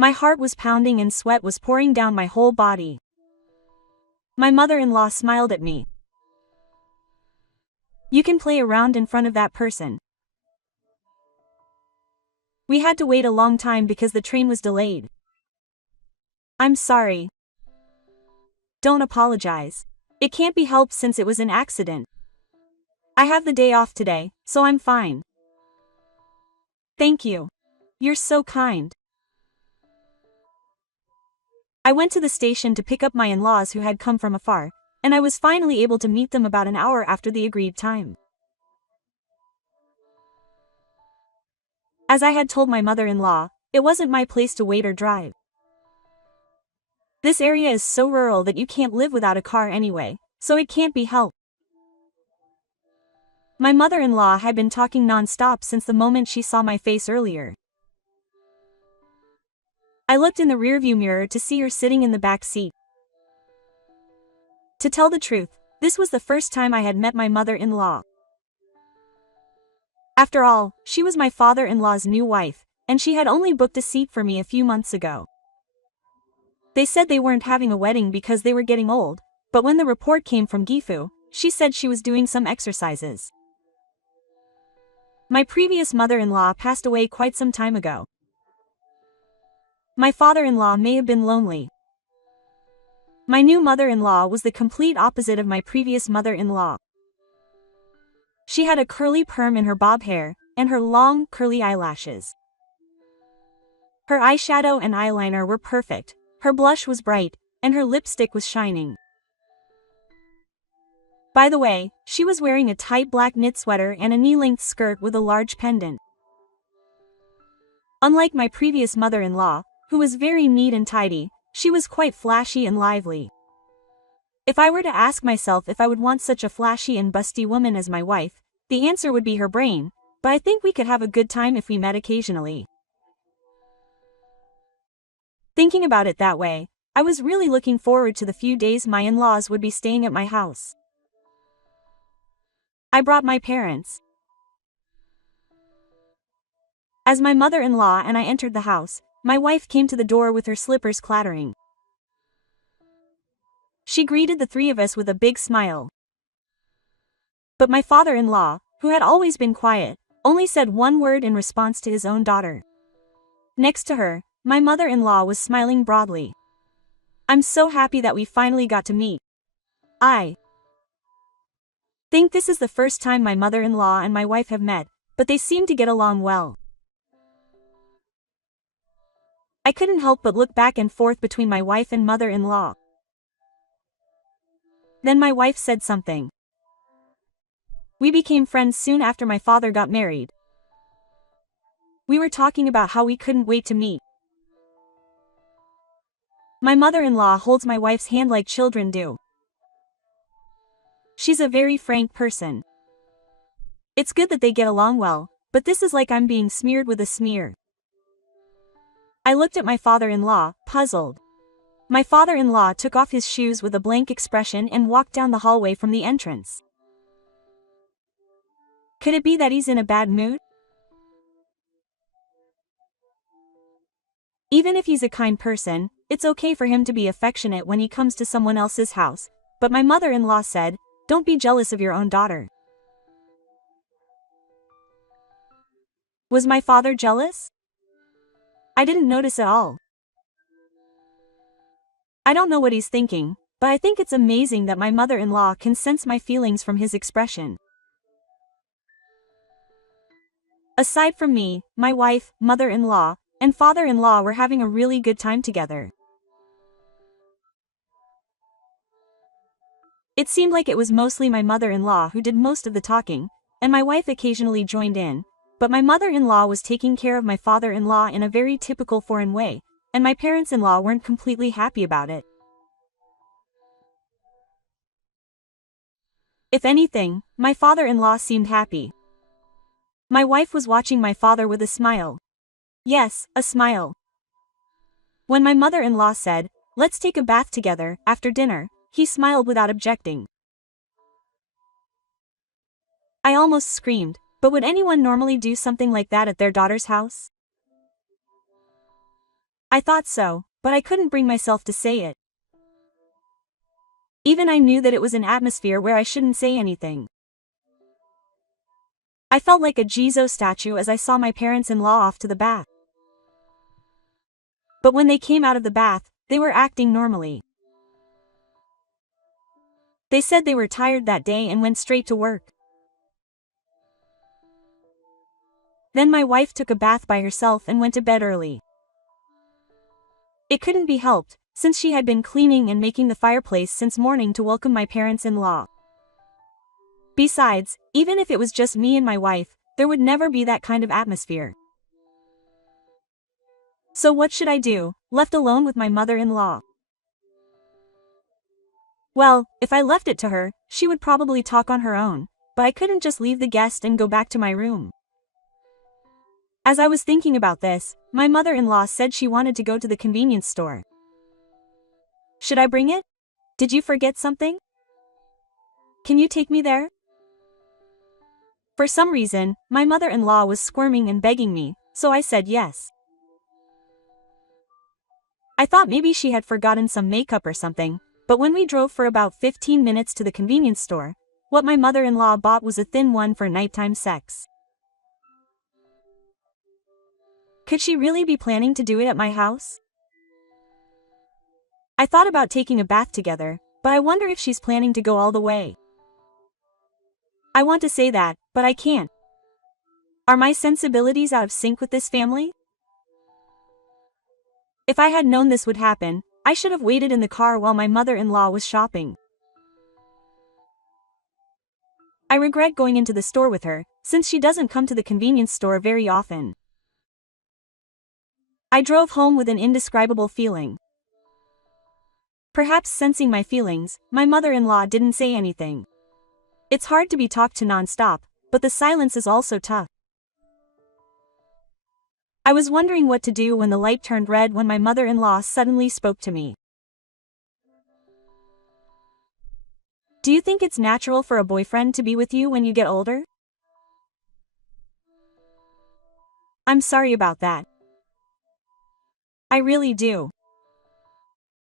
My heart was pounding and sweat was pouring down my whole body. My mother-in-law smiled at me. You can play around in front of that person. We had to wait a long time because the train was delayed. I'm sorry. Don't apologize. It can't be helped since it was an accident. I have the day off today, so I'm fine. Thank you. You're so kind. I went to the station to pick up my in-laws who had come from afar, and I was finally able to meet them about an hour after the agreed time. As I had told my mother-in-law, it wasn't my place to wait or drive. This area is so rural that you can't live without a car anyway, so it can't be helped. My mother-in-law had been talking non-stop since the moment she saw my face earlier. I looked in the rearview mirror to see her sitting in the back seat. To tell the truth, this was the first time I had met my mother-in-law. After all, she was my father-in-law's new wife, and she had only booked a seat for me a few months ago. They said they weren't having a wedding because they were getting old, but when the report came from Gifu, she said she was doing some exercises. My previous mother-in-law passed away quite some time ago. My father-in-law may have been lonely. My new mother-in-law was the complete opposite of my previous mother-in-law. She had a curly perm in her bob hair, and her long, curly eyelashes. Her eyeshadow and eyeliner were perfect, her blush was bright, and her lipstick was shining. By the way, she was wearing a tight black knit sweater and a knee-length skirt with a large pendant. Unlike my previous mother-in-law, who was very neat and tidy, she was quite flashy and lively. If I were to ask myself if I would want such a flashy and busty woman as my wife, the answer would be her brain, but I think we could have a good time if we met occasionally. Thinking about it that way, I was really looking forward to the few days my in-laws would be staying at my house. I brought my parents. As my mother-in-law and I entered the house, my wife came to the door with her slippers clattering. She greeted the three of us with a big smile. But my father-in-law, who had always been quiet, only said one word in response to his own daughter. Next to her, my mother-in-law was smiling broadly. I'm so happy that we finally got to meet. I think this is the first time my mother-in-law and my wife have met, but they seem to get along well. I couldn't help but look back and forth between my wife and mother-in-law. Then my wife said something. We became friends soon after my father got married. We were talking about how we couldn't wait to meet. My mother-in-law holds my wife's hand like children do. She's a very frank person. It's good that they get along well, but this is like I'm being smeared with a smear. I looked at my father-in-law, puzzled. My father-in-law took off his shoes with a blank expression and walked down the hallway from the entrance. Could it be that he's in a bad mood? Even if he's a kind person, it's okay for him to be affectionate when he comes to someone else's house, but my mother-in-law said, don't be jealous of your own daughter. Was my father jealous? I didn't notice at all. I don't know what he's thinking, but I think it's amazing that my mother-in-law can sense my feelings from his expression. Aside from me, my wife, mother-in-law, and father-in-law were having a really good time together. It seemed like it was mostly my mother-in-law who did most of the talking, and my wife occasionally joined in, but my mother-in-law was taking care of my father-in-law in a very typical foreign way, and my parents-in-law weren't completely happy about it. If anything, my father-in-law seemed happy. My wife was watching my father with a smile. Yes, a smile. When my mother-in-law said, let's take a bath together, after dinner, he smiled without objecting. I almost screamed, but would anyone normally do something like that at their daughter's house? I thought so, but I couldn't bring myself to say it. Even I knew that it was an atmosphere where I shouldn't say anything. I felt like a Jizo statue as I saw my parents-in-law off to the bath. But when they came out of the bath, they were acting normally. They said they were tired that day and went straight to work. Then my wife took a bath by herself and went to bed early. It couldn't be helped, since she had been cleaning and making the fireplace since morning to welcome my parents-in-law. Besides, even if it was just me and my wife, there would never be that kind of atmosphere. So what should I do, left alone with my mother-in-law? Well, if I left it to her, she would probably talk on her own, but I couldn't just leave the guest and go back to my room. As I was thinking about this, my mother-in-law said she wanted to go to the convenience store. Should I bring it? Did you forget something? Can you take me there? For some reason, my mother-in-law was squirming and begging me, so I said yes. I thought maybe she had forgotten some makeup or something, but when we drove for about 15 minutes to the convenience store, what my mother-in-law bought was a thin one for nighttime sex. Could she really be planning to do it at my house? I thought about taking a bath together, but I wonder if she's planning to go all the way. I want to say that, but I can't. Are my sensibilities out of sync with this family? If I had known this would happen, I should have waited in the car while my mother-in-law was shopping. I regret going into the store with her, since she doesn't come to the convenience store very often. I drove home with an indescribable feeling. Perhaps sensing my feelings, my mother-in-law didn't say anything. It's hard to be talked to non-stop, but the silence is also tough. I was wondering what to do when the light turned red when my mother-in-law suddenly spoke to me. Do you think it's natural for a boyfriend to be with you when you get older? I'm sorry about that. I really do.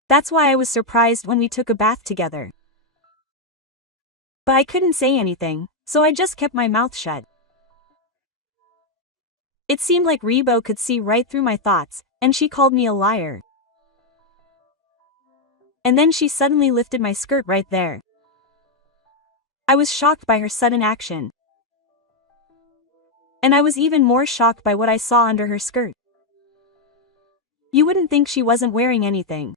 That's why I was surprised when we took a bath together. But I couldn't say anything, so I just kept my mouth shut. It seemed like Rebo could see right through my thoughts, and she called me a liar. And then she suddenly lifted my skirt right there. I was shocked by her sudden action. And I was even more shocked by what I saw under her skirt. You wouldn't think she wasn't wearing anything.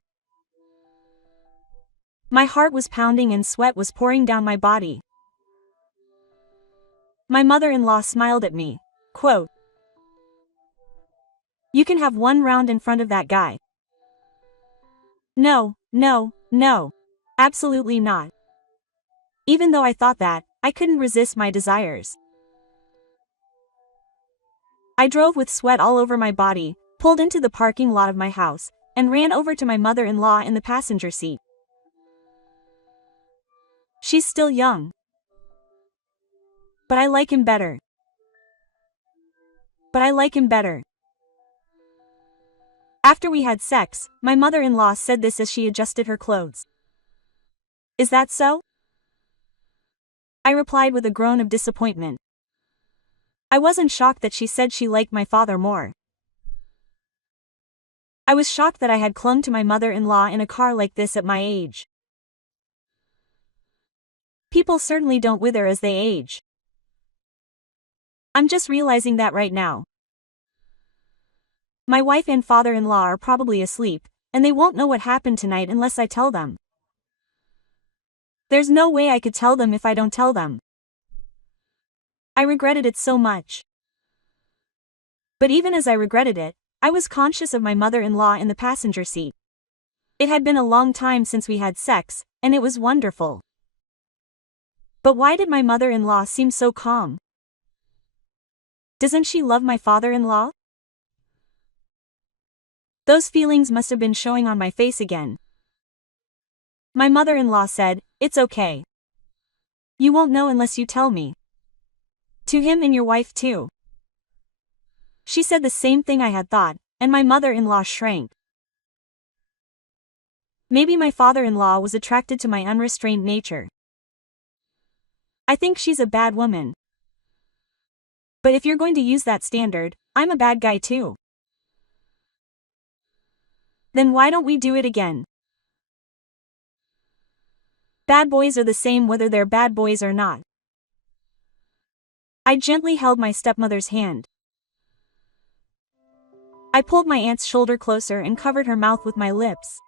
My heart was pounding and sweat was pouring down my body. My mother-in-law smiled at me, quote, "You can have one round in front of that guy." No, no, no. Absolutely not. Even though I thought that, I couldn't resist my desires. I drove with sweat all over my body, pulled into the parking lot of my house, and ran over to my mother-in-law in the passenger seat. She's still young. But I like him better. But I like him better. After we had sex, my mother-in-law said this as she adjusted her clothes. Is that so? I replied with a groan of disappointment. I wasn't shocked that she said she liked my father more. I was shocked that I had clung to my mother-in-law in a car like this at my age. People certainly don't wither as they age. I'm just realizing that right now. My wife and father-in-law are probably asleep, and they won't know what happened tonight unless I tell them. There's no way I could tell them if I don't tell them. I regretted it so much. But even as I regretted it, I was conscious of my mother-in-law in the passenger seat. It had been a long time since we had sex, and it was wonderful. But why did my mother-in-law seem so calm? Doesn't she love my father-in-law? Those feelings must have been showing on my face again. My mother-in-law said, "It's okay. You won't know unless you tell me. To him and your wife too." She said the same thing I had thought, and my mother-in-law shrank. Maybe my father-in-law was attracted to my unrestrained nature. I think she's a bad woman. But if you're going to use that standard, I'm a bad guy too. Then why don't we do it again? Bad boys are the same whether they're bad boys or not. I gently held my stepmother's hand. I pulled my aunt's shoulder closer and covered her mouth with my lips.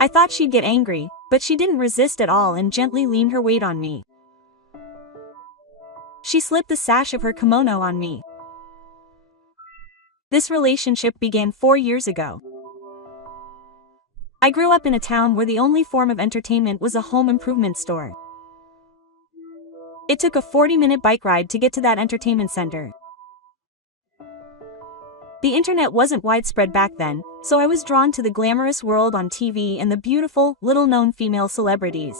I thought she'd get angry, but she didn't resist at all and gently leaned her weight on me. She slipped the sash of her kimono on me. This relationship began 4 years ago. I grew up in a town where the only form of entertainment was a home improvement store. It took a 40-minute bike ride to get to that entertainment center. The internet wasn't widespread back then, so I was drawn to the glamorous world on TV and the beautiful, little-known female celebrities.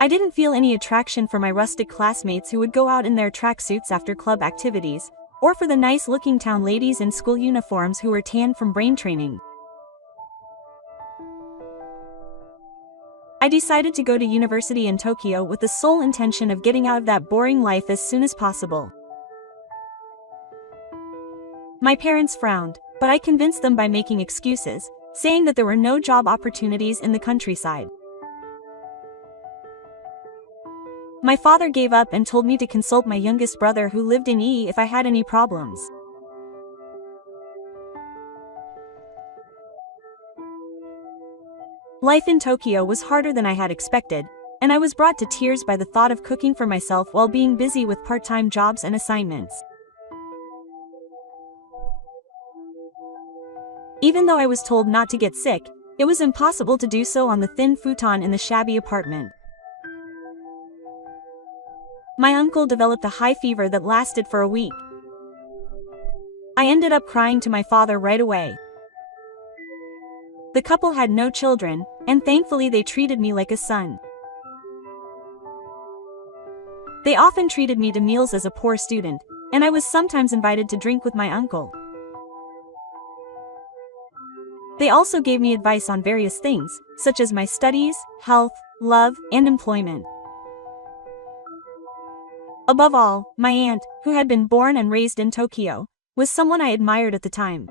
I didn't feel any attraction for my rustic classmates who would go out in their tracksuits after club activities, or for the nice-looking town ladies in school uniforms who were tanned from brain training. I decided to go to university in Tokyo with the sole intention of getting out of that boring life as soon as possible. My parents frowned, but I convinced them by making excuses, saying that there were no job opportunities in the countryside. My father gave up and told me to consult my youngest brother who lived in E if I had any problems. Life in Tokyo was harder than I had expected, and I was brought to tears by the thought of cooking for myself while being busy with part-time jobs and assignments. Even though I was told not to get sick, it was impossible to do so on the thin futon in the shabby apartment. My uncle developed a high fever that lasted for a week. I ended up crying to my father right away. The couple had no children, and thankfully they treated me like a son. They often treated me to meals as a poor student, and I was sometimes invited to drink with my uncle. They also gave me advice on various things, such as my studies, health, love, and employment. Above all, my aunt, who had been born and raised in Tokyo, was someone I admired at the time.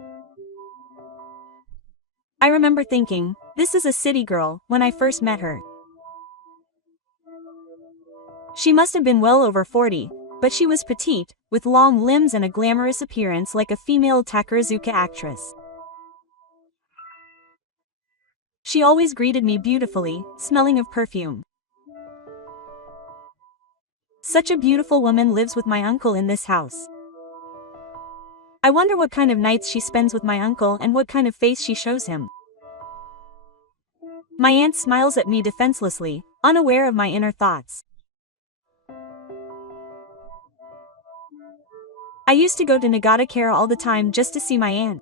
I remember thinking, this is a city girl, when I first met her. She must have been well over 40, but she was petite, with long limbs and a glamorous appearance like a female Takarazuka actress. She always greeted me beautifully, smelling of perfume. Such a beautiful woman lives with my uncle in this house. I wonder what kind of nights she spends with my uncle and what kind of face she shows him. My aunt smiles at me defenselessly, unaware of my inner thoughts. I used to go to Nagata care all the time just to see my aunt.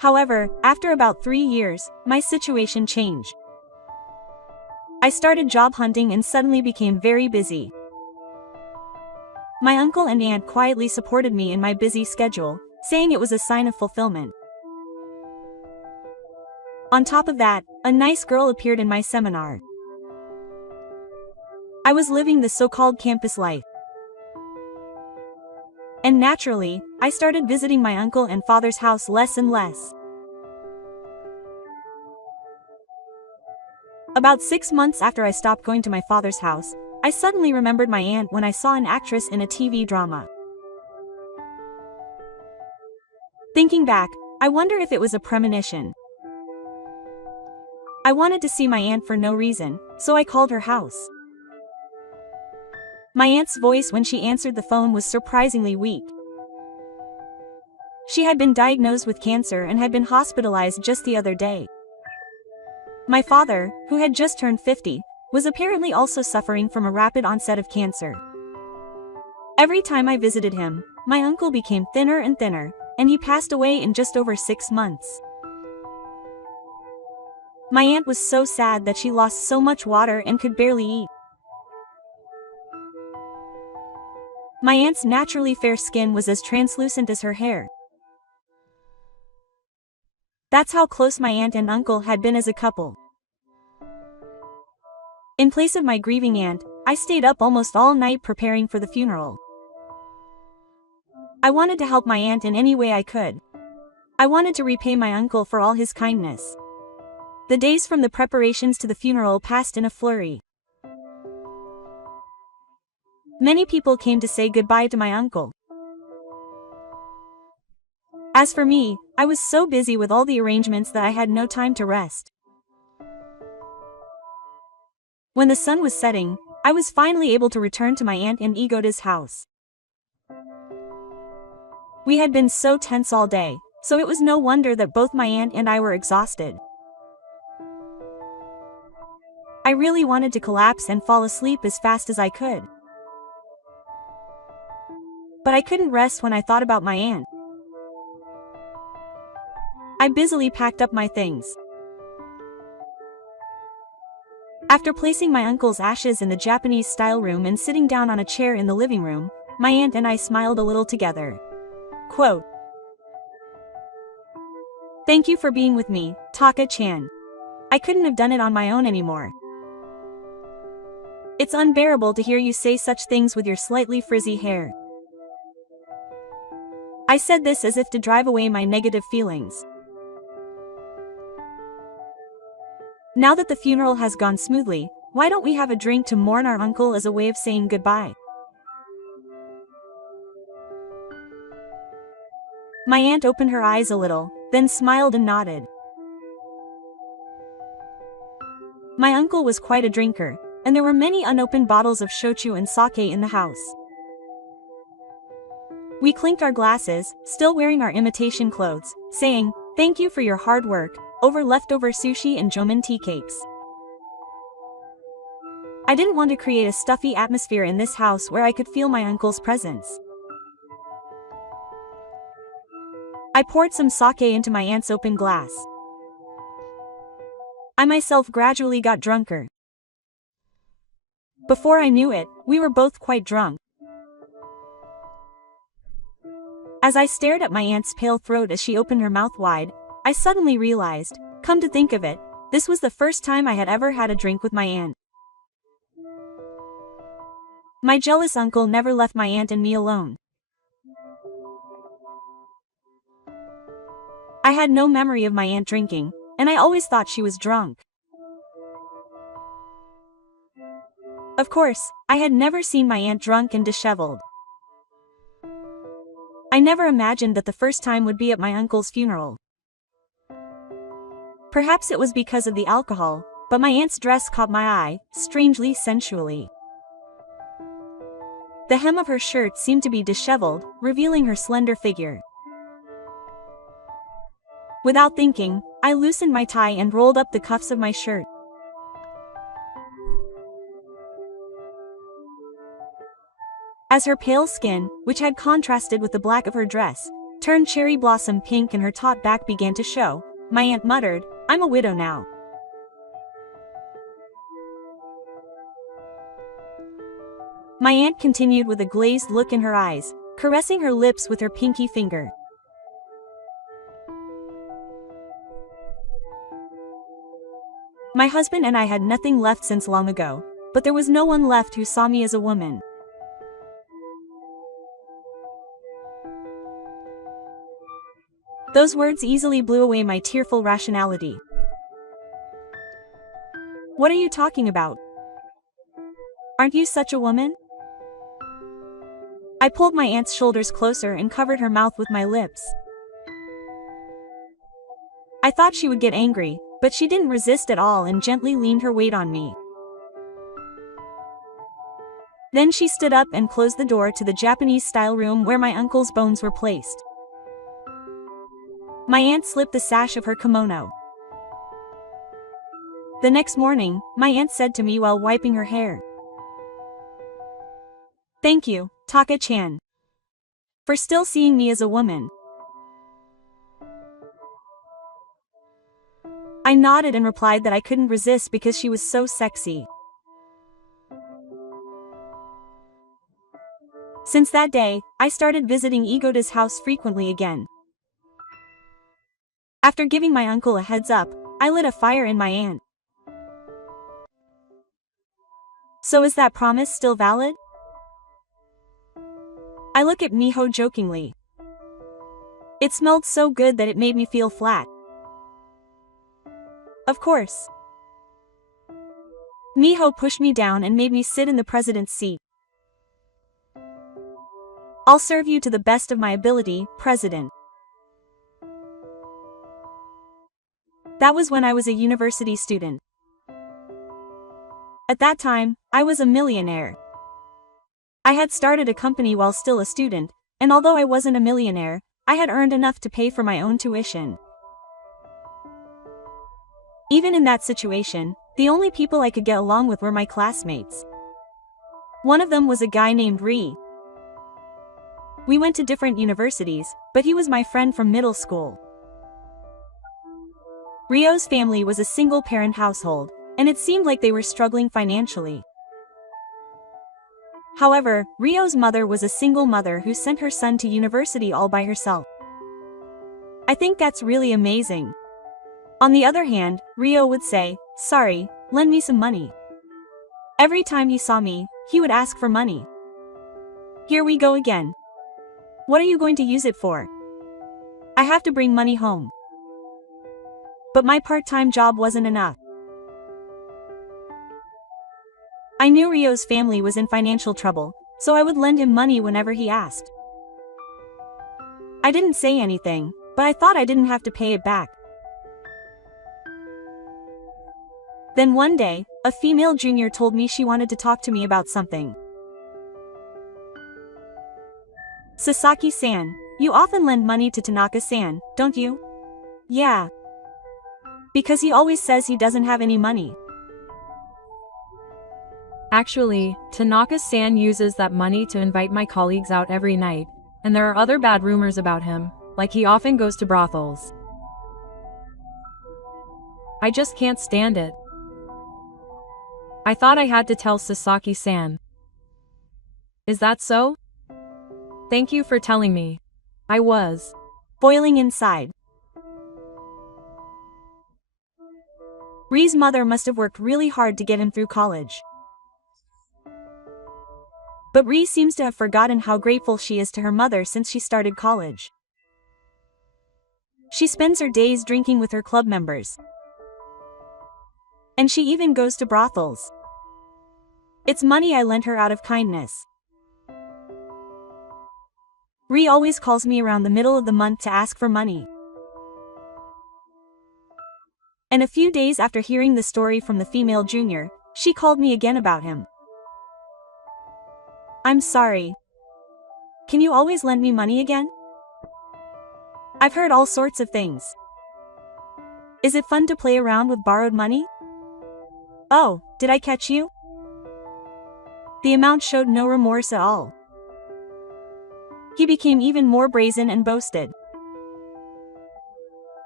However, after about 3 years, my situation changed. I started job hunting and suddenly became very busy. My uncle and aunt quietly supported me in my busy schedule, saying it was a sign of fulfillment. On top of that, a nice girl appeared in my seminar. I was living the so-called campus life. And naturally, I started visiting my uncle and father's house less and less. About 6 months after I stopped going to my father's house, I suddenly remembered my aunt when I saw an actress in a TV drama. Thinking back, I wonder if it was a premonition. I wanted to see my aunt for no reason, so I called her house. My aunt's voice when she answered the phone was surprisingly weak. She had been diagnosed with cancer and had been hospitalized just the other day. My father, who had just turned 50, was apparently also suffering from a rapid onset of cancer. Every time I visited him, my uncle became thinner and thinner, and he passed away in just over 6 months. My aunt was so sad that she lost so much water and could barely eat. My aunt's naturally fair skin was as translucent as her hair. That's how close my aunt and uncle had been as a couple. In place of my grieving aunt, I stayed up almost all night preparing for the funeral. I wanted to help my aunt in any way I could. I wanted to repay my uncle for all his kindness. The days from the preparations to the funeral passed in a flurry. Many people came to say goodbye to my uncle. As for me, I was so busy with all the arrangements that I had no time to rest. When the sun was setting, I was finally able to return to my aunt and Igota's house. We had been so tense all day, so it was no wonder that both my aunt and I were exhausted. I really wanted to collapse and fall asleep as fast as I could. But I couldn't rest when I thought about my aunt. I busily packed up my things. After placing my uncle's ashes in the Japanese-style room and sitting down on a chair in the living room, my aunt and I smiled a little together. Quote, "Thank you for being with me, Taka-chan. I couldn't have done it on my own anymore. It's unbearable to hear you say such things with your slightly frizzy hair." I said this as if to drive away my negative feelings. Now that the funeral has gone smoothly, why don't we have a drink to mourn our uncle as a way of saying goodbye? My aunt opened her eyes a little, then smiled and nodded. My uncle was quite a drinker, and there were many unopened bottles of shochu and sake in the house. We clinked our glasses, still wearing our imitation clothes, saying, "Thank you for your hard work," over leftover sushi and jomen tea cakes. I didn't want to create a stuffy atmosphere in this house where I could feel my uncle's presence. I poured some sake into my aunt's open glass. I myself gradually got drunker. Before I knew it, we were both quite drunk. As I stared at my aunt's pale throat as she opened her mouth wide, I suddenly realized, come to think of it, this was the first time I had ever had a drink with my aunt. My jealous uncle never left my aunt and me alone. I had no memory of my aunt drinking, and I always thought she was drunk. Of course, I had never seen my aunt drunk and disheveled. I never imagined that the first time would be at my uncle's funeral. Perhaps it was because of the alcohol, but my aunt's dress caught my eye, strangely sensually. The hem of her shirt seemed to be disheveled, revealing her slender figure. Without thinking, I loosened my tie and rolled up the cuffs of my shirt. As her pale skin, which had contrasted with the black of her dress, turned cherry blossom pink and her taut back began to show, my aunt muttered, "I'm a widow now." My aunt continued with a glazed look in her eyes, caressing her lips with her pinky finger. My husband and I had nothing left since long ago, but there was no one left who saw me as a woman. Those words easily blew away my tearful rationality. "What are you talking about? Aren't you such a woman?" I pulled my aunt's shoulders closer and covered her mouth with my lips. I thought she would get angry, but she didn't resist at all and gently leaned her weight on me. Then she stood up and closed the door to the Japanese-style room where my uncle's bones were placed. My aunt slipped the sash of her kimono. The next morning, my aunt said to me while wiping her hair, "Thank you, Taka-chan, for still seeing me as a woman." I nodded and replied that I couldn't resist because she was so sexy. Since that day, I started visiting Igota's house frequently again. After giving my uncle a heads up, I lit a fire in my aunt. So is that promise still valid? I look at Miho jokingly. It smelled so good that it made me feel flat. Of course. Miho pushed me down and made me sit in the president's seat. I'll serve you to the best of my ability, President. That was when I was a university student. At that time, I was a millionaire. I had started a company while still a student, and although I wasn't a millionaire, I had earned enough to pay for my own tuition. Even in that situation, the only people I could get along with were my classmates. One of them was a guy named Ri. We went to different universities, but he was my friend from middle school. Rio's family was a single-parent household, and it seemed like they were struggling financially. However, Rio's mother was a single mother who sent her son to university all by herself. I think that's really amazing. On the other hand, Rio would say, "Sorry, lend me some money." Every time he saw me, he would ask for money. Here we go again. What are you going to use it for? I have to bring money home. But my part-time job wasn't enough. I knew Rio's family was in financial trouble, so I would lend him money whenever he asked. I didn't say anything, but I thought I didn't have to pay it back. Then one day, a female junior told me she wanted to talk to me about something. "Sasaki-san, you often lend money to Tanaka-san, don't you?" "Yeah. Because he always says he doesn't have any money." Actually, Tanaka-san uses that money to invite my colleagues out every night, and there are other bad rumors about him, like he often goes to brothels. I just can't stand it. I thought I had to tell Sasaki-san. Is that so? Thank you for telling me. I was boiling inside. Ri's mother must have worked really hard to get him through college. But Ri seems to have forgotten how grateful she is to her mother since she started college. She spends her days drinking with her club members. And she even goes to brothels. It's money I lent her out of kindness. Ri always calls me around the middle of the month to ask for money. And a few days after hearing the story from the female junior, she called me again about him. "I'm sorry. Can you always lend me money again? I've heard all sorts of things. Is it fun to play around with borrowed money?" "Oh, did I catch you?" The amount showed no remorse at all. He became even more brazen and boasted.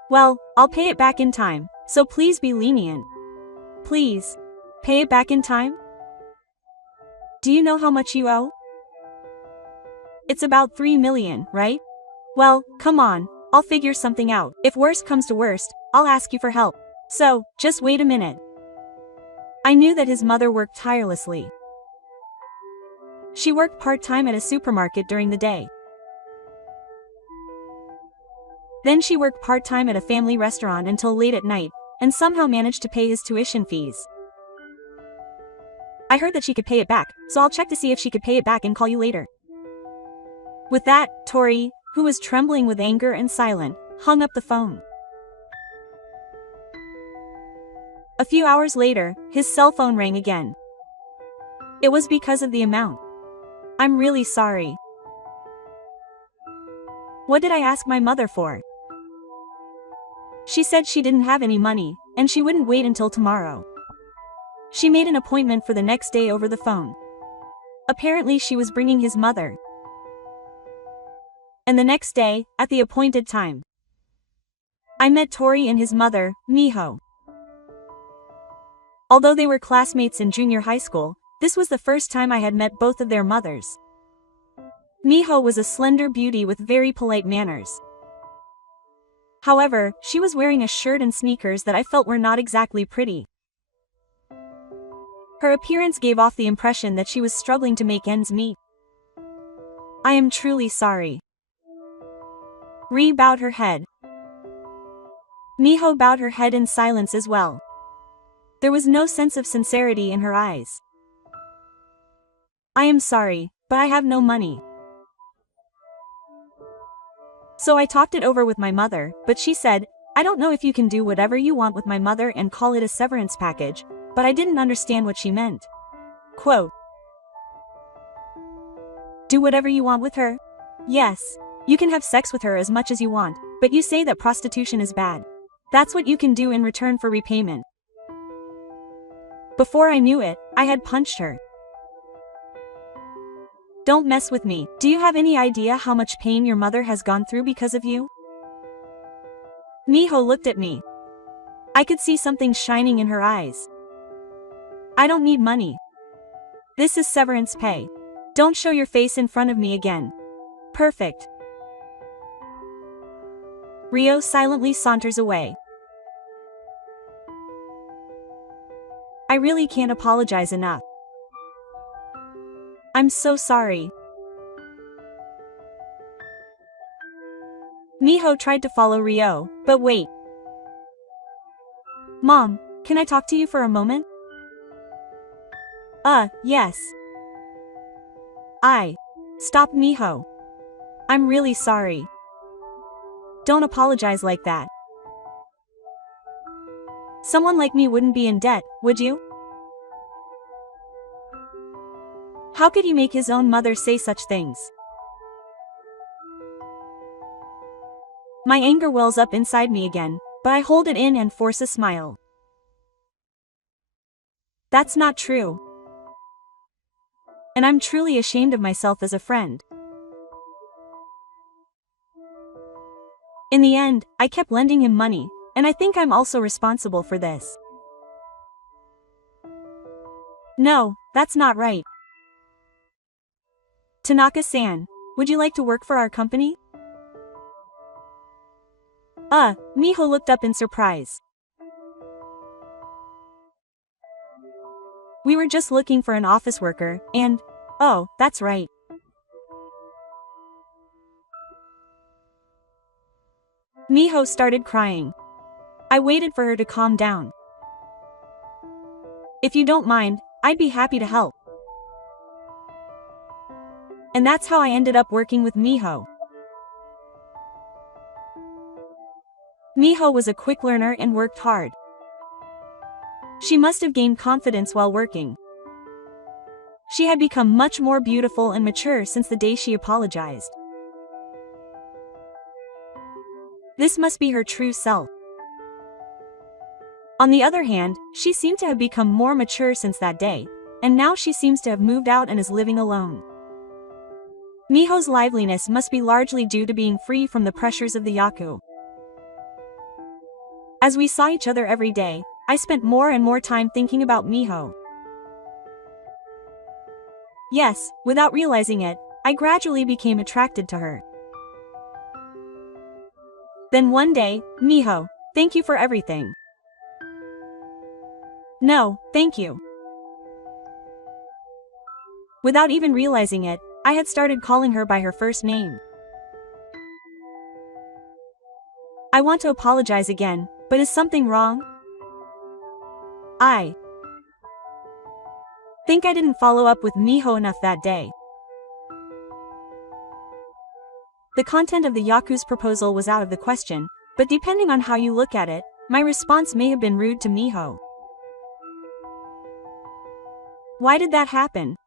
"Well, I'll pay it back in time, so please be lenient." "Please, pay it back in time? Do you know how much you owe?" "It's about 3 million, right? Well, come on, I'll figure something out. If worst comes to worst, I'll ask you for help. So, just wait a minute." I knew that his mother worked tirelessly. She worked part-time at a supermarket during the day. Then she worked part-time at a family restaurant until late at night, and somehow managed to pay his tuition fees. I heard that she could pay it back, so I'll check to see if she could pay it back and call you later. With that, Tori, who was trembling with anger and silent, hung up the phone. A few hours later, his cell phone rang again. It was because of the amount. "I'm really sorry. What did I ask my mother for?" She said she didn't have any money, and she wouldn't wait until tomorrow. She made an appointment for the next day over the phone. Apparently she was bringing his mother. And the next day, at the appointed time, I met Tori and his mother, Miho. Although they were classmates in junior high school, this was the first time I had met both of their mothers. Miho was a slender beauty with very polite manners. However, she was wearing a shirt and sneakers that I felt were not exactly pretty. Her appearance gave off the impression that she was struggling to make ends meet. I am truly sorry. Ri bowed her head. Miho bowed her head in silence as well. There was no sense of sincerity in her eyes. I am sorry, but I have no money. So I talked it over with my mother, but she said, I don't know if you can do whatever you want with my mother and call it a severance package, but I didn't understand what she meant. Quote. Do whatever you want with her? Yes. You can have sex with her as much as you want, but you say that prostitution is bad. That's what you can do in return for repayment. Before I knew it, I had punched her. Don't mess with me. Do you have any idea how much pain your mother has gone through because of you? Miho looked at me. I could see something shining in her eyes. I don't need money. This is severance pay. Don't show your face in front of me again. Perfect. Rio silently saunters away. I really can't apologize enough. I'm so sorry. Miho tried to follow Rio, but wait. Mom, can I talk to you for a moment? Yes. Stop, Miho. I'm really sorry. Don't apologize like that. Someone like me wouldn't be in debt, would you? How could he make his own mother say such things? My anger wells up inside me again, but I hold it in and force a smile. That's not true. And I'm truly ashamed of myself as a friend. In the end, I kept lending him money, and I think I'm also responsible for this. No, that's not right. Tanaka-san, would you like to work for our company? Miho looked up in surprise. We were just looking for an office worker, and, oh, that's right. Miho started crying. I waited for her to calm down. If you don't mind, I'd be happy to help. And that's how I ended up working with Miho. Miho was a quick learner and worked hard. She must have gained confidence while working. She had become much more beautiful and mature since the day she apologized. This must be her true self. On the other hand, she seemed to have become more mature since that day, and now she seems to have moved out and is living alone. Miho's liveliness must be largely due to being free from the pressures of the Yaku. As we saw each other every day, I spent more and more time thinking about Miho. Yes, without realizing it, I gradually became attracted to her. Then one day, Miho, thank you for everything. No, thank you. Without even realizing it, I had started calling her by her first name. I want to apologize again, but is something wrong? I think I didn't follow up with Miho enough that day. The content of the Yaku's proposal was out of the question, but depending on how you look at it, my response may have been rude to Miho. Why did that happen?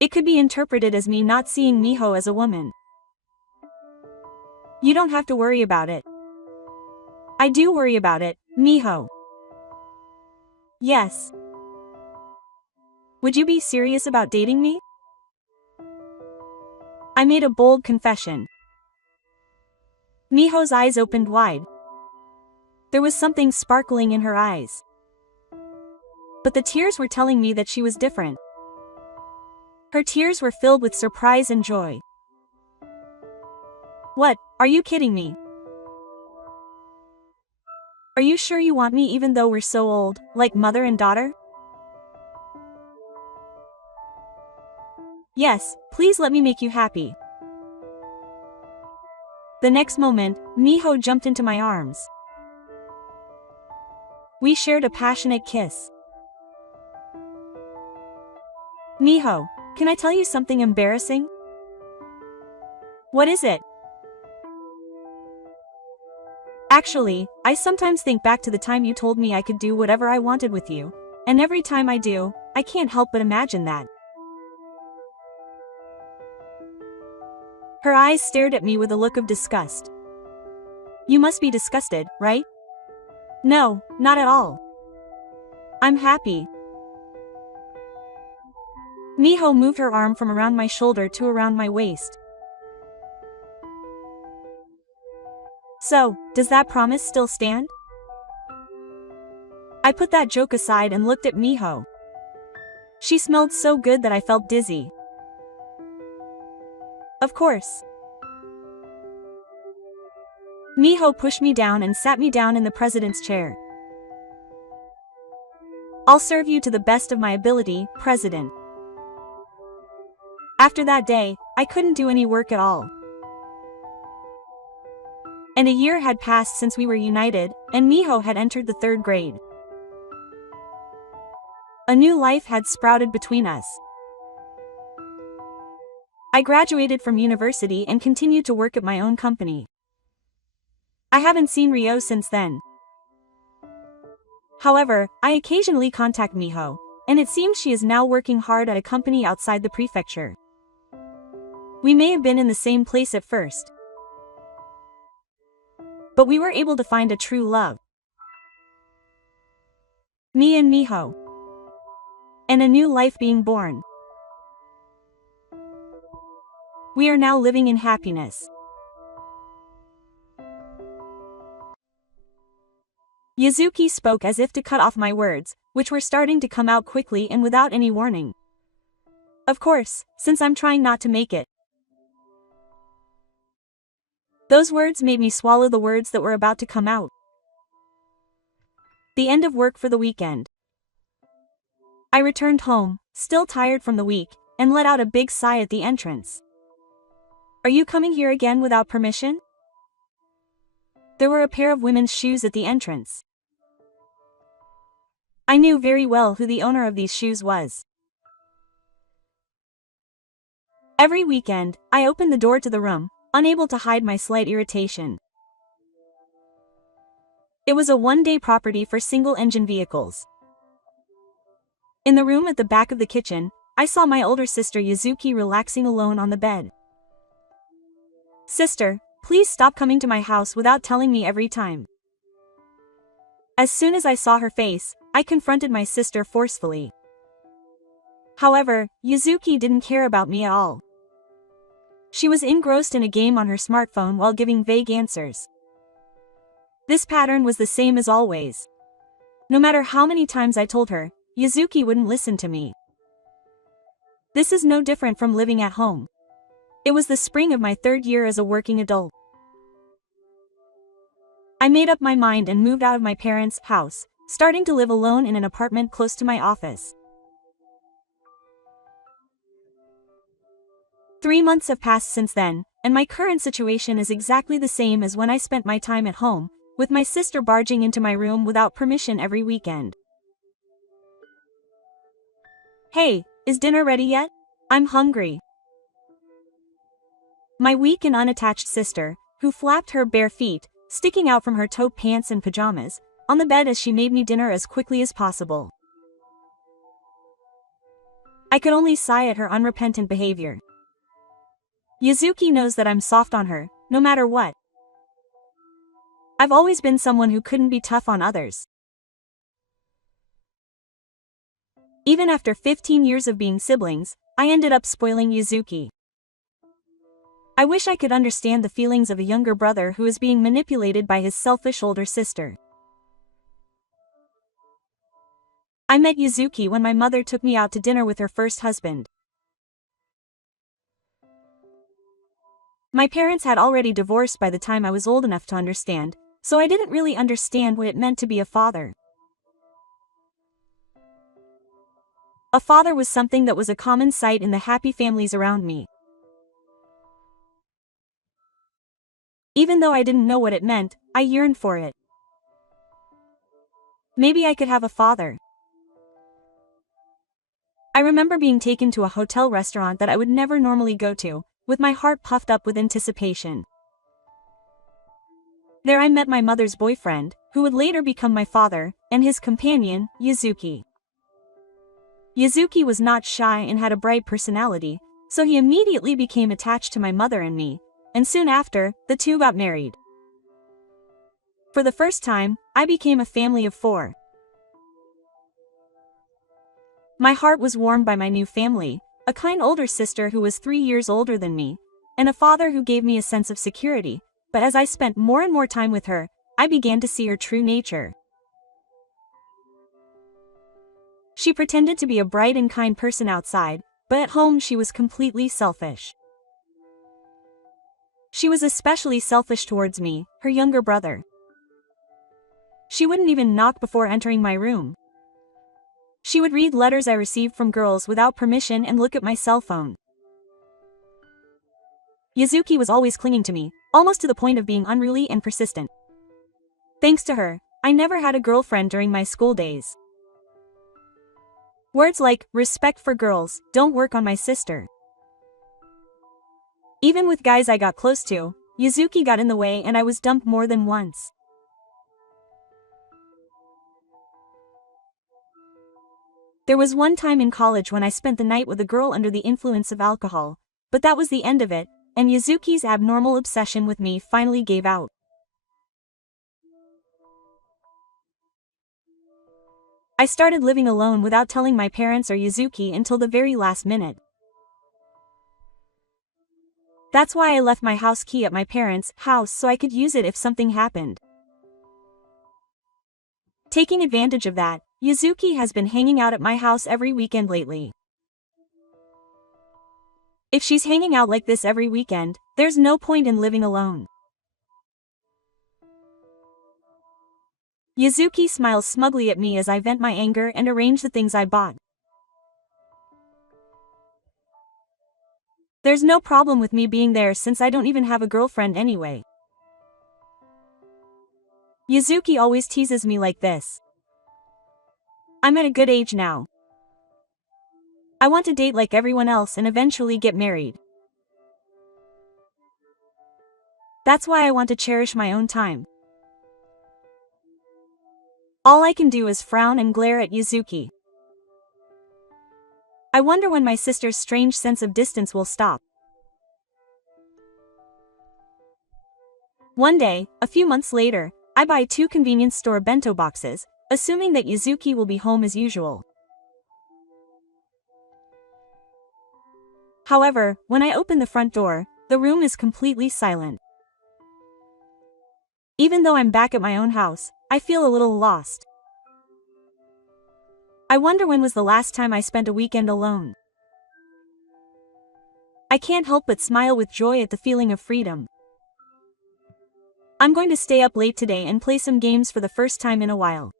It could be interpreted as me not seeing Miho as a woman. You don't have to worry about it. I do worry about it, Miho. Yes. Would you be serious about dating me? I made a bold confession. Miho's eyes opened wide. There was something sparkling in her eyes. But the tears were telling me that she was different. Her tears were filled with surprise and joy. What, are you kidding me? Are you sure you want me even though we're so old, like mother and daughter? Yes, please let me make you happy. The next moment, Miho jumped into my arms. We shared a passionate kiss. Miho, can I tell you something embarrassing? What is it? Actually, I sometimes think back to the time you told me I could do whatever I wanted with you, and every time I do, I can't help but imagine that. Her eyes stared at me with a look of disgust. You must be disgusted, right? No, not at all. I'm happy. Miho moved her arm from around my shoulder to around my waist. So, does that promise still stand? I put that joke aside and looked at Miho. She smelled so good that I felt dizzy. Of course. Miho pushed me down and sat me down in the president's chair. I'll serve you to the best of my ability, President. After that day, I couldn't do any work at all. And a year had passed since we were united, and Miho had entered the 3rd grade. A new life had sprouted between us. I graduated from university and continued to work at my own company. I haven't seen Ryo since then. However, I occasionally contact Miho, and it seems she is now working hard at a company outside the prefecture. We may have been in the same place at first, but we were able to find a true love. Me and Miho. And a new life being born. We are now living in happiness. Yuzuki spoke as if to cut off my words, which were starting to come out quickly and without any warning. Of course, since I'm trying not to make it. Those words made me swallow the words that were about to come out. The end of work for the weekend. I returned home, still tired from the week, and let out a big sigh at the entrance. Are you coming here again without permission? There were a pair of women's shoes at the entrance. I knew very well who the owner of these shoes was. Every weekend, I opened the door to the room, unable to hide my slight irritation. It was a one-day property for single-engine vehicles. In the room at the back of the kitchen, I saw my older sister Yuzuki relaxing alone on the bed. Sister, please stop coming to my house without telling me every time. As soon as I saw her face, I confronted my sister forcefully. However, Yuzuki didn't care about me at all. She was engrossed in a game on her smartphone while giving vague answers. This pattern was the same as always. No matter how many times I told her, Yuzuki wouldn't listen to me. This is no different from living at home. It was the spring of my 3rd year as a working adult. I made up my mind and moved out of my parents' house, starting to live alone in an apartment close to my office. 3 months have passed since then, and my current situation is exactly the same as when I spent my time at home, with my sister barging into my room without permission every weekend. Hey, is dinner ready yet? I'm hungry. My weak and unattached sister, who flapped her bare feet, sticking out from her taupe pants and pajamas, on the bed as she made me dinner as quickly as possible. I could only sigh at her unrepentant behavior. Yuzuki knows that I'm soft on her, no matter what. I've always been someone who couldn't be tough on others. Even after 15 years of being siblings, I ended up spoiling Yuzuki. I wish I could understand the feelings of a younger brother who is being manipulated by his selfish older sister. I met Yuzuki when my mother took me out to dinner with her first husband. My parents had already divorced by the time I was old enough to understand, so I didn't really understand what it meant to be a father. A father was something that was a common sight in the happy families around me. Even though I didn't know what it meant, I yearned for it. Maybe I could have a father. I remember being taken to a hotel restaurant that I would never normally go to, with my heart puffed up with anticipation. There I met my mother's boyfriend, who would later become my father, and his companion, Yuzuki. Yuzuki was not shy and had a bright personality, so he immediately became attached to my mother and me, and soon after, the two got married. For the first time, I became a family of 4. My heart was warmed by my new family, a kind older sister who was 3 years older than me, and a father who gave me a sense of security, but as I spent more and more time with her, I began to see her true nature. She pretended to be a bright and kind person outside, but at home she was completely selfish. She was especially selfish towards me, her younger brother. She wouldn't even knock before entering my room. She would read letters I received from girls without permission and look at my cell phone. Yuzuki was always clinging to me, almost to the point of being unruly and persistent. Thanks to her, I never had a girlfriend during my school days. Words like, respect for girls, don't work on my sister. Even with guys I got close to, Yuzuki got in the way and I was dumped more than once. There was one time in college when I spent the night with a girl under the influence of alcohol, but that was the end of it, and Yuzuki's abnormal obsession with me finally gave out. I started living alone without telling my parents or Yuzuki until the very last minute. That's why I left my house key at my parents' house so I could use it if something happened. Taking advantage of that, Yuzuki has been hanging out at my house every weekend lately. If she's hanging out like this every weekend, there's no point in living alone. Yuzuki smiles smugly at me as I vent my anger and arrange the things I bought. There's no problem with me being there since I don't even have a girlfriend anyway. Yuzuki always teases me like this. I'm at a good age now. I want to date like everyone else and eventually get married. That's why I want to cherish my own time. All I can do is frown and glare at Yuzuki. I wonder when my sister's strange sense of distance will stop. One day, a few months later, I buy 2 convenience store bento boxes, assuming that Yuzuki will be home as usual. However, when I open the front door, the room is completely silent. Even though I'm back at my own house, I feel a little lost. I wonder when was the last time I spent a weekend alone. I can't help but smile with joy at the feeling of freedom. I'm going to stay up late today and play some games for the first time in a while.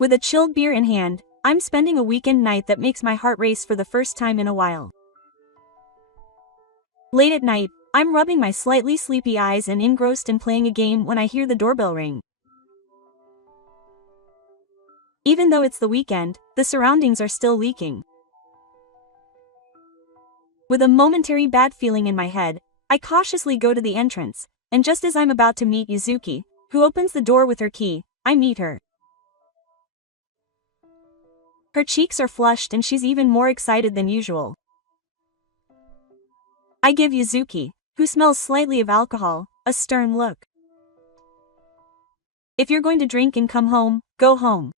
With a chilled beer in hand, I'm spending a weekend night that makes my heart race for the first time in a while. Late at night, I'm rubbing my slightly sleepy eyes and engrossed in playing a game when I hear the doorbell ring. Even though it's the weekend, the surroundings are still leaking. With a momentary bad feeling in my head, I cautiously go to the entrance, and just as I'm about to meet Yuzuki, who opens the door with her key, I meet her. Her cheeks are flushed and she's even more excited than usual. I give Yuzuki, who smells slightly of alcohol, a stern look. If you're going to drink and come home, go home.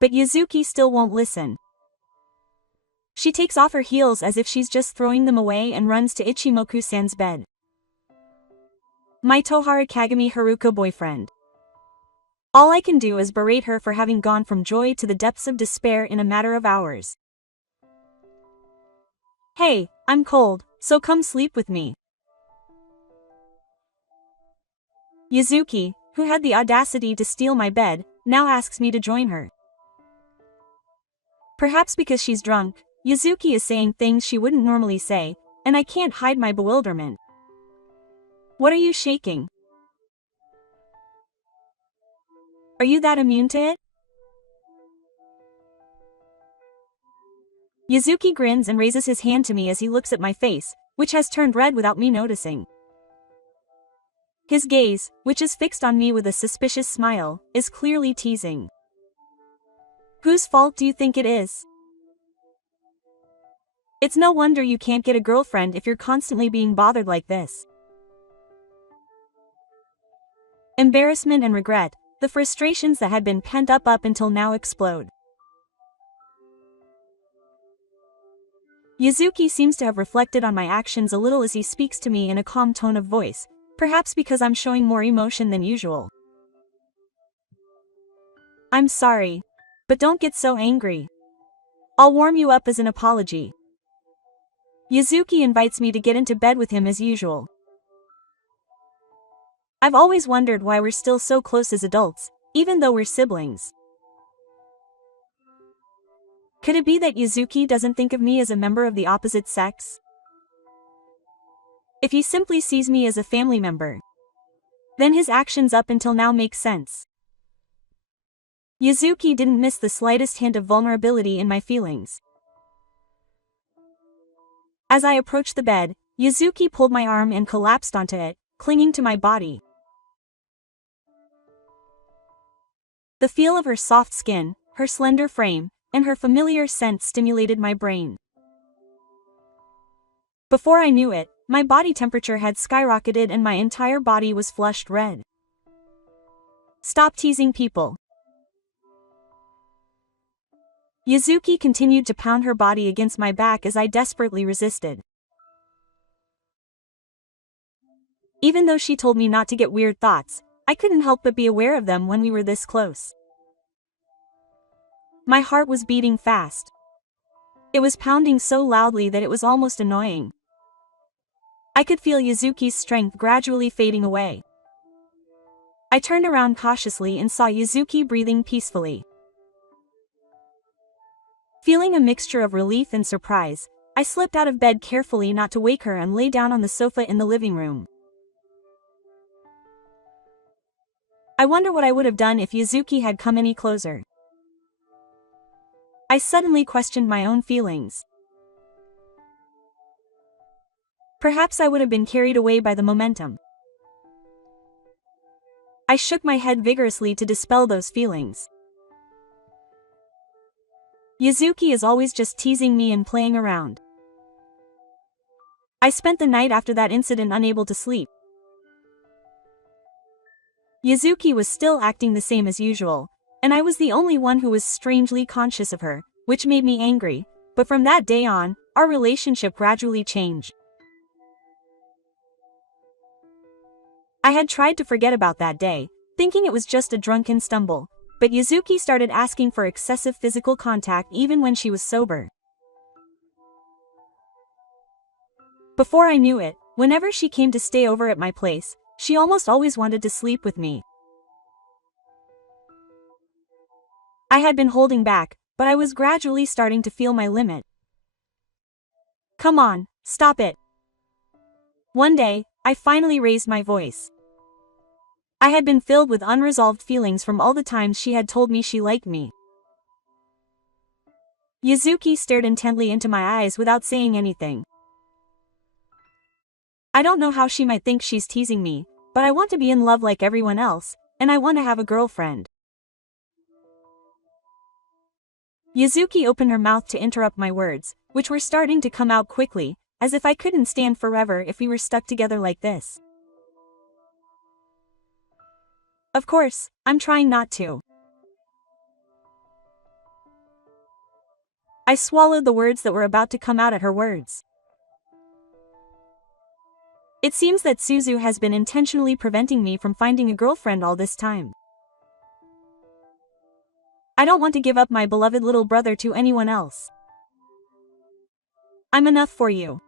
But Yuzuki still won't listen. She takes off her heels as if she's just throwing them away and runs to Ichimoku-san's bed. My Tohara Kagami Haruka boyfriend. All I can do is berate her for having gone from joy to the depths of despair in a matter of hours. Hey, I'm cold, so come sleep with me. Yuzuki, who had the audacity to steal my bed, now asks me to join her. Perhaps because she's drunk, Yuzuki is saying things she wouldn't normally say, and I can't hide my bewilderment. What are you shaking? Are you that immune to it? Yuzuki grins and raises his hand to me as he looks at my face, which has turned red without me noticing. His gaze, which is fixed on me with a suspicious smile, is clearly teasing. Whose fault do you think it is? It's no wonder you can't get a girlfriend if you're constantly being bothered like this. Embarrassment and regret, the frustrations that had been pent up until now explode. Yuzuki seems to have reflected on my actions a little as he speaks to me in a calm tone of voice, perhaps because I'm showing more emotion than usual. I'm sorry. But don't get so angry. I'll warm you up as an apology. Yuzuki invites me to get into bed with him as usual. I've always wondered why we're still so close as adults, even though we're siblings. Could it be that Yuzuki doesn't think of me as a member of the opposite sex? If he simply sees me as a family member, then his actions up until now make sense. Yuzuki didn't miss the slightest hint of vulnerability in my feelings. As I approached the bed, Yuzuki pulled my arm and collapsed onto it, clinging to my body. The feel of her soft skin, her slender frame, and her familiar scent stimulated my brain. Before I knew it, my body temperature had skyrocketed and my entire body was flushed red. Stop teasing people. Yuzuki continued to pound her body against my back as I desperately resisted. Even though she told me not to get weird thoughts, I couldn't help but be aware of them when we were this close. My heart was beating fast. It was pounding so loudly that it was almost annoying. I could feel Yuzuki's strength gradually fading away. I turned around cautiously and saw Yuzuki breathing peacefully. Feeling a mixture of relief and surprise, I slipped out of bed carefully not to wake her and lay down on the sofa in the living room. I wonder what I would have done if Yuzuki had come any closer. I suddenly questioned my own feelings. Perhaps I would have been carried away by the momentum. I shook my head vigorously to dispel those feelings. Yuzuki is always just teasing me and playing around. I spent the night after that incident unable to sleep. Yuzuki was still acting the same as usual, and I was the only one who was strangely conscious of her, which made me angry, but from that day on, our relationship gradually changed. I had tried to forget about that day, thinking it was just a drunken stumble, but Yuzuki started asking for excessive physical contact even when she was sober. Before I knew it, whenever she came to stay over at my place, she almost always wanted to sleep with me. I had been holding back, but I was gradually starting to feel my limit. Come on, stop it. One day, I finally raised my voice. I had been filled with unresolved feelings from all the times she had told me she liked me. Yuzuki stared intently into my eyes without saying anything. I don't know how she might think she's teasing me, but I want to be in love like everyone else, and I want to have a girlfriend. Yuzuki opened her mouth to interrupt my words, which were starting to come out quickly, as if I couldn't stand forever if we were stuck together like this. Of course, I'm trying not to. I swallowed the words that were about to come out at her words. It seems that Suzu has been intentionally preventing me from finding a girlfriend all this time. I don't want to give up my beloved little brother to anyone else. I'm enough for you.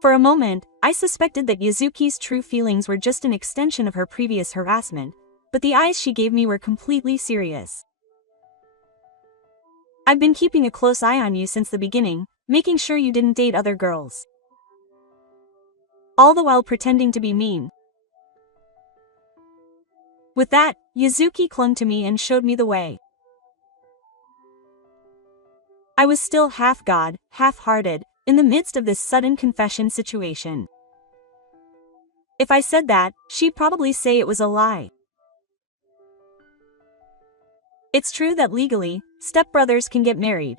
For a moment, I suspected that Yuzuki's true feelings were just an extension of her previous harassment, but the eyes she gave me were completely serious. I've been keeping a close eye on you since the beginning, making sure you didn't date other girls. All the while pretending to be mean. With that, Yuzuki clung to me and showed me the way. I was still half god, half-hearted, in the midst of this sudden confession situation. If I said that, she'd probably say it was a lie. It's true that legally, stepbrothers can get married.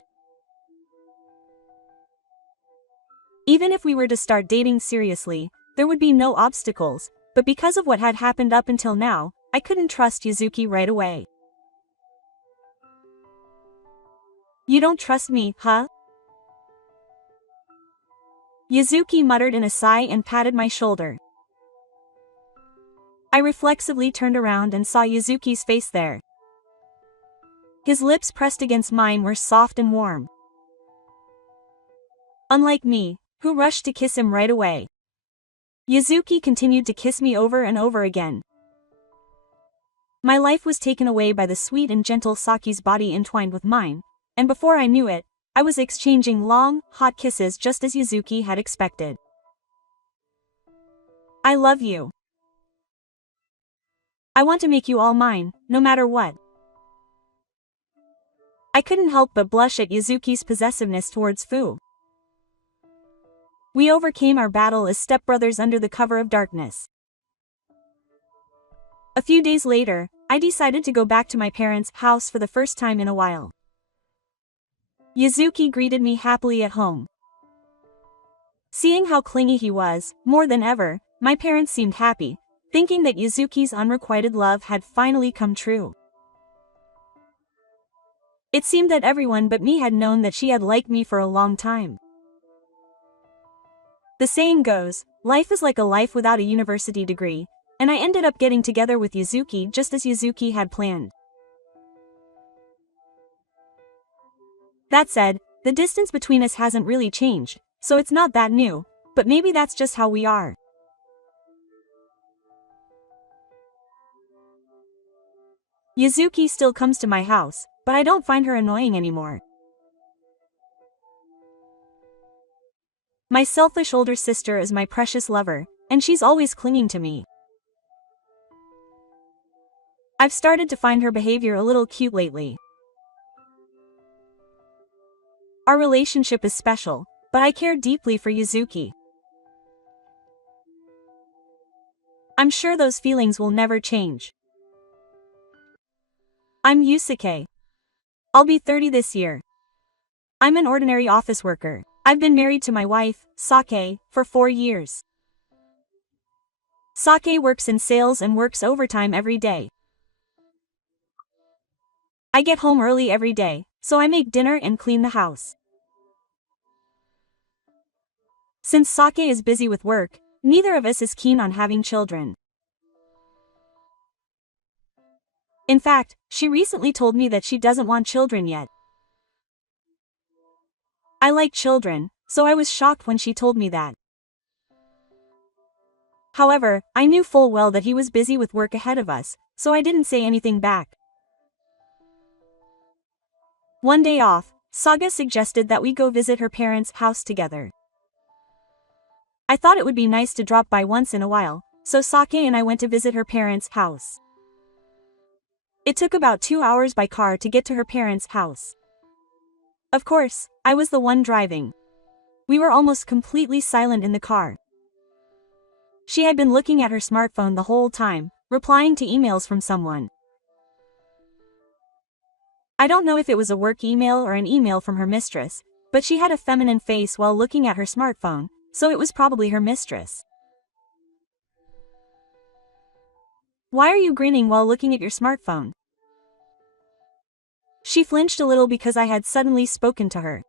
Even if we were to start dating seriously, there would be no obstacles, but because of what had happened up until now, I couldn't trust Yuzuki right away. You don't trust me, huh? Yuzuki muttered in a sigh and patted my shoulder. I reflexively turned around and saw Yuzuki's face there. His lips pressed against mine were soft and warm. Unlike me, who rushed to kiss him right away, Yuzuki continued to kiss me over and over again. My life was taken away by the sweet and gentle Saki's body entwined with mine, and before I knew it, I was exchanging long, hot kisses just as Yuzuki had expected. I love you. I want to make you all mine, no matter what. I couldn't help but blush at Yuzuki's possessiveness towards Fu. We overcame our battle as stepbrothers under the cover of darkness. A few days later, I decided to go back to my parents' house for the first time in a while. Yuzuki greeted me happily at home. Seeing how clingy he was, more than ever, my parents seemed happy, thinking that Yuzuki's unrequited love had finally come true. It seemed that everyone but me had known that she had liked me for a long time. The saying goes, life is like a life without a university degree, and I ended up getting together with Yuzuki just as Yuzuki had planned. That said, the distance between us hasn't really changed, so it's not that new, but maybe that's just how we are. Yuzuki still comes to my house, but I don't find her annoying anymore. My selfish older sister is my precious lover, and she's always clinging to me. I've started to find her behavior a little cute lately. Our relationship is special, but I care deeply for Yuzuki. I'm sure those feelings will never change. I'm Yusuke. I'll be 30 this year. I'm an ordinary office worker. I've been married to my wife, Sake, for 4 years. Sake works in sales and works overtime every day. I get home early every day, so I make dinner and clean the house. Since Sake is busy with work, neither of us is keen on having children. In fact, she recently told me that she doesn't want children yet. I like children, so I was shocked when she told me that. However, I knew full well that he was busy with work ahead of us, so I didn't say anything back. One day off, Saga suggested that we go visit her parents' house together. I thought it would be nice to drop by once in a while, so Sake and I went to visit her parents' house. It took about 2 hours by car to get to her parents' house. Of course, I was the one driving. We were almost completely silent in the car. She had been looking at her smartphone the whole time, replying to emails from someone. I don't know if it was a work email or an email from her mistress, but she had a feminine face while looking at her smartphone, so it was probably her mistress. Why are you grinning while looking at your smartphone? She flinched a little because I had suddenly spoken to her.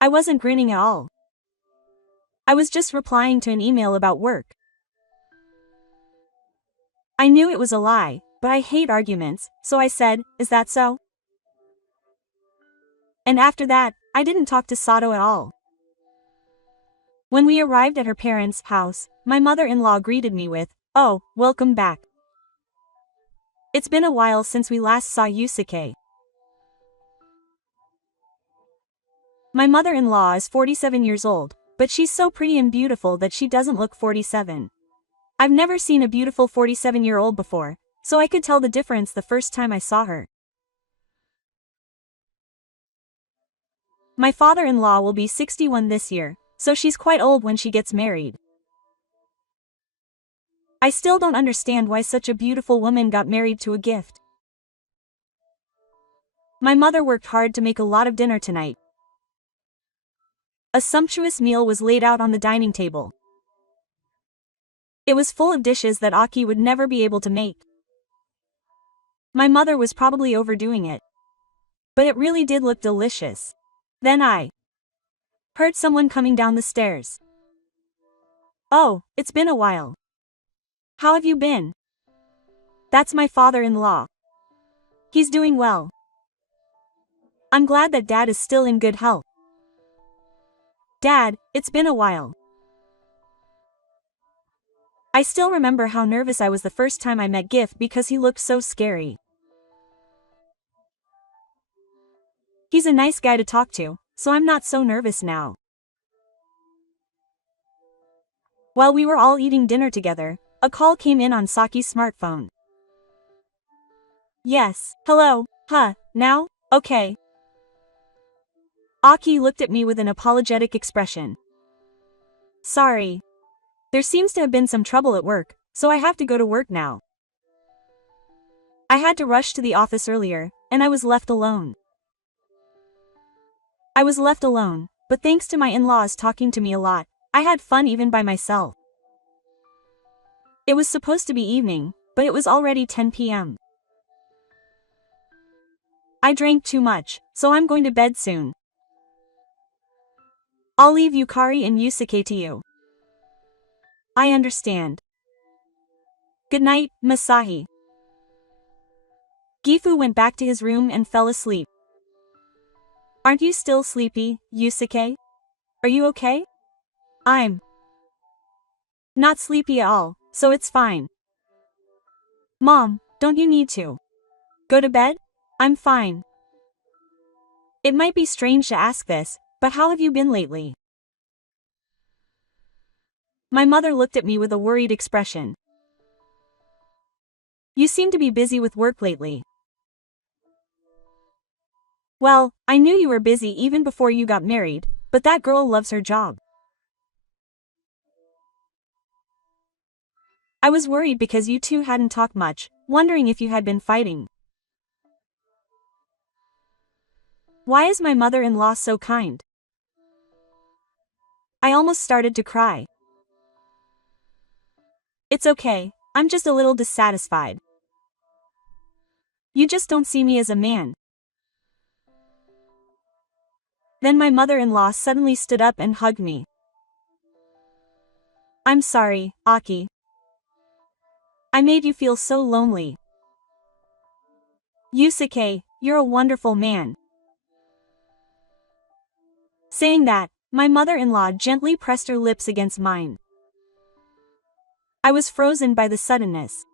I wasn't grinning at all. I was just replying to an email about work. I knew it was a lie, but I hate arguments, so I said, "Is that so?" And after that, I didn't talk to Sato at all. When we arrived at her parents' house, my mother-in-law greeted me with, "Oh, welcome back. It's been a while since we last saw Yusuke." My mother-in-law is 47 years old, but she's so pretty and beautiful that she doesn't look 47. I've never seen a beautiful 47-year-old before, so I could tell the difference the first time I saw her. My father-in-law will be 61 this year, so she's quite old when she gets married. I still don't understand why such a beautiful woman got married to a gift. My mother worked hard to make a lot of dinner tonight. A sumptuous meal was laid out on the dining table. It was full of dishes that Aki would never be able to make. My mother was probably overdoing it. But it really did look delicious. Then I heard someone coming down the stairs. "Oh, it's been a while. How have you been?" "That's my father-in-law. He's doing well. I'm glad that Dad is still in good health." "Dad, it's been a while." I still remember how nervous I was the first time I met Gift because he looked so scary. He's a nice guy to talk to, so I'm not so nervous now. While we were all eating dinner together, a call came in on Saki's smartphone. "Yes, hello, now, okay." Aki looked at me with an apologetic expression. "Sorry. There seems to have been some trouble at work, so I have to go to work now. I had to rush to the office earlier, and I was left alone." I was left alone, but thanks to my in-laws talking to me a lot, I had fun even by myself. It was supposed to be evening, but it was already 10 p.m. I drank too much, so I'm going to bed soon. I'll leave Yukari and Yusuke to you. I understand. Good night, Masahi. Gifu went back to his room and fell asleep. "Aren't you still sleepy, Yusuke? Are you okay?" "I'm not sleepy at all, so it's fine." "Mom, don't you need to go to bed?" "I'm fine." It might be strange to ask this, but how have you been lately? My mother looked at me with a worried expression. "You seem to be busy with work lately." "Well, I knew you were busy even before you got married, but that girl loves her job." "I was worried because you two hadn't talked much, wondering if you had been fighting." Why is my mother-in-law so kind? I almost started to cry. "It's okay, I'm just a little dissatisfied. You just don't see me as a man." Then my mother-in-law suddenly stood up and hugged me. "I'm sorry, Aki. I made you feel so lonely. Yusuke, you're a wonderful man." Saying that, my mother-in-law gently pressed her lips against mine. I was frozen by the suddenness.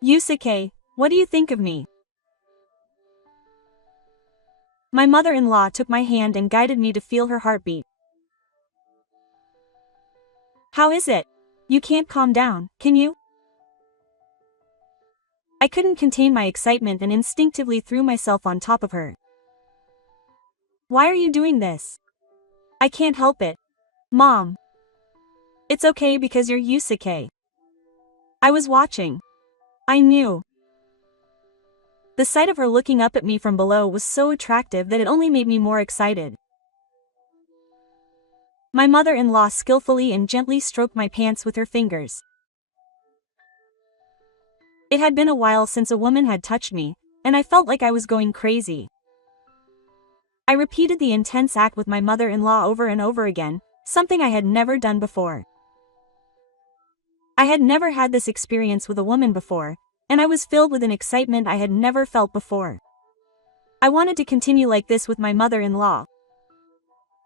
"Yusuke, what do you think of me?" My mother-in-law took my hand and guided me to feel her heartbeat. "How is it? You can't calm down, can you?" I couldn't contain my excitement and instinctively threw myself on top of her. "Why are you doing this?" "I can't help it. Mom." "It's okay because you're Yusuke." I was watching. I knew. The sight of her looking up at me from below was so attractive that it only made me more excited. My mother-in-law skillfully and gently stroked my pants with her fingers. It had been a while since a woman had touched me, and I felt like I was going crazy. I repeated the intense act with my mother-in-law over and over again, something I had never done before. I had never had this experience with a woman before, and I was filled with an excitement I had never felt before. I wanted to continue like this with my mother-in-law.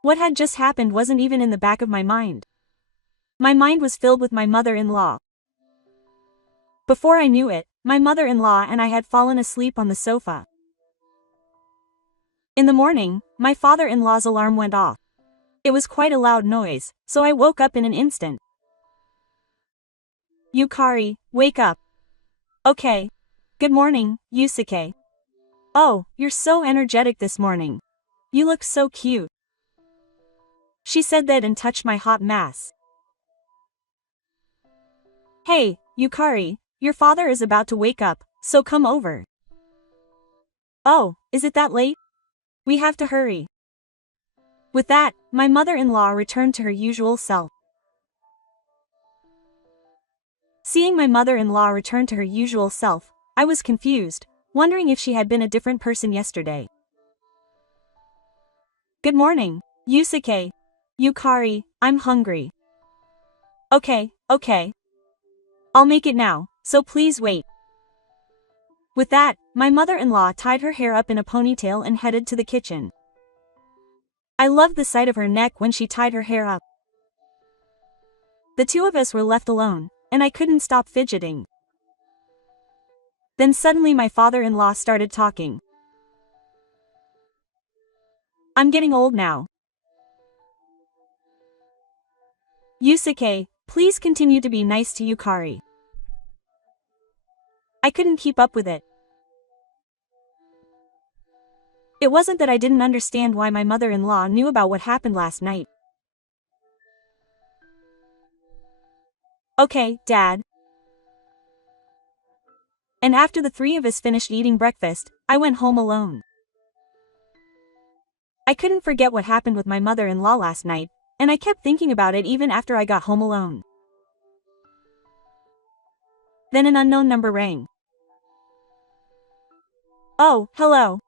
What had just happened wasn't even in the back of my mind. My mind was filled with my mother-in-law. Before I knew it, my mother-in-law and I had fallen asleep on the sofa. In the morning, my father-in-law's alarm went off. It was quite a loud noise, so I woke up in an instant. Yukari, wake up. Okay. Good morning, Yusuke. Oh, you're so energetic this morning. You look so cute. She said that and touched my hot mass. Hey, Yukari, your father is about to wake up, so come over. Oh, is it that late? We have to hurry. With that, my mother-in-law returned to her usual self. Seeing my mother-in-law return to her usual self, I was confused, wondering if she had been a different person yesterday. Good morning, Yusuke. Yukari, I'm hungry. Okay. I'll make it now, so please wait. With that, my mother-in-law tied her hair up in a ponytail and headed to the kitchen. I loved the sight of her neck when she tied her hair up. The two of us were left alone, and I couldn't stop fidgeting. Then suddenly my father-in-law started talking. I'm getting old now. Yusuke, please continue to be nice to Yukari. I couldn't keep up with it. It wasn't that I didn't understand why my mother-in-law knew about what happened last night. Okay, Dad. And after the three of us finished eating breakfast, I went home alone. I couldn't forget what happened with my mother-in-law last night, and I kept thinking about it even after I got home alone. Then an unknown number rang. Oh, hello.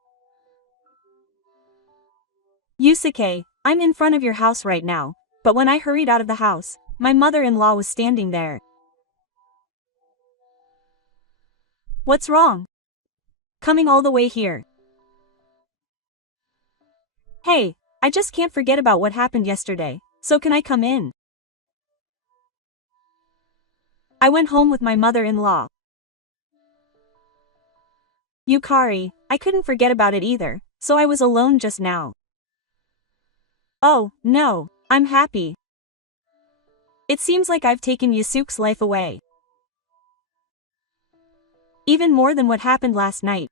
Yusuke, I'm in front of your house right now, but when I hurried out of the house, my mother-in-law was standing there. What's wrong? Coming all the way here. Hey, I just can't forget about what happened yesterday, so can I come in? I went home with my mother-in-law. Yukari, I couldn't forget about it either, so I was alone just now. Oh, no, I'm happy. It seems like I've taken Yusuke's life away. Even more than what happened last night.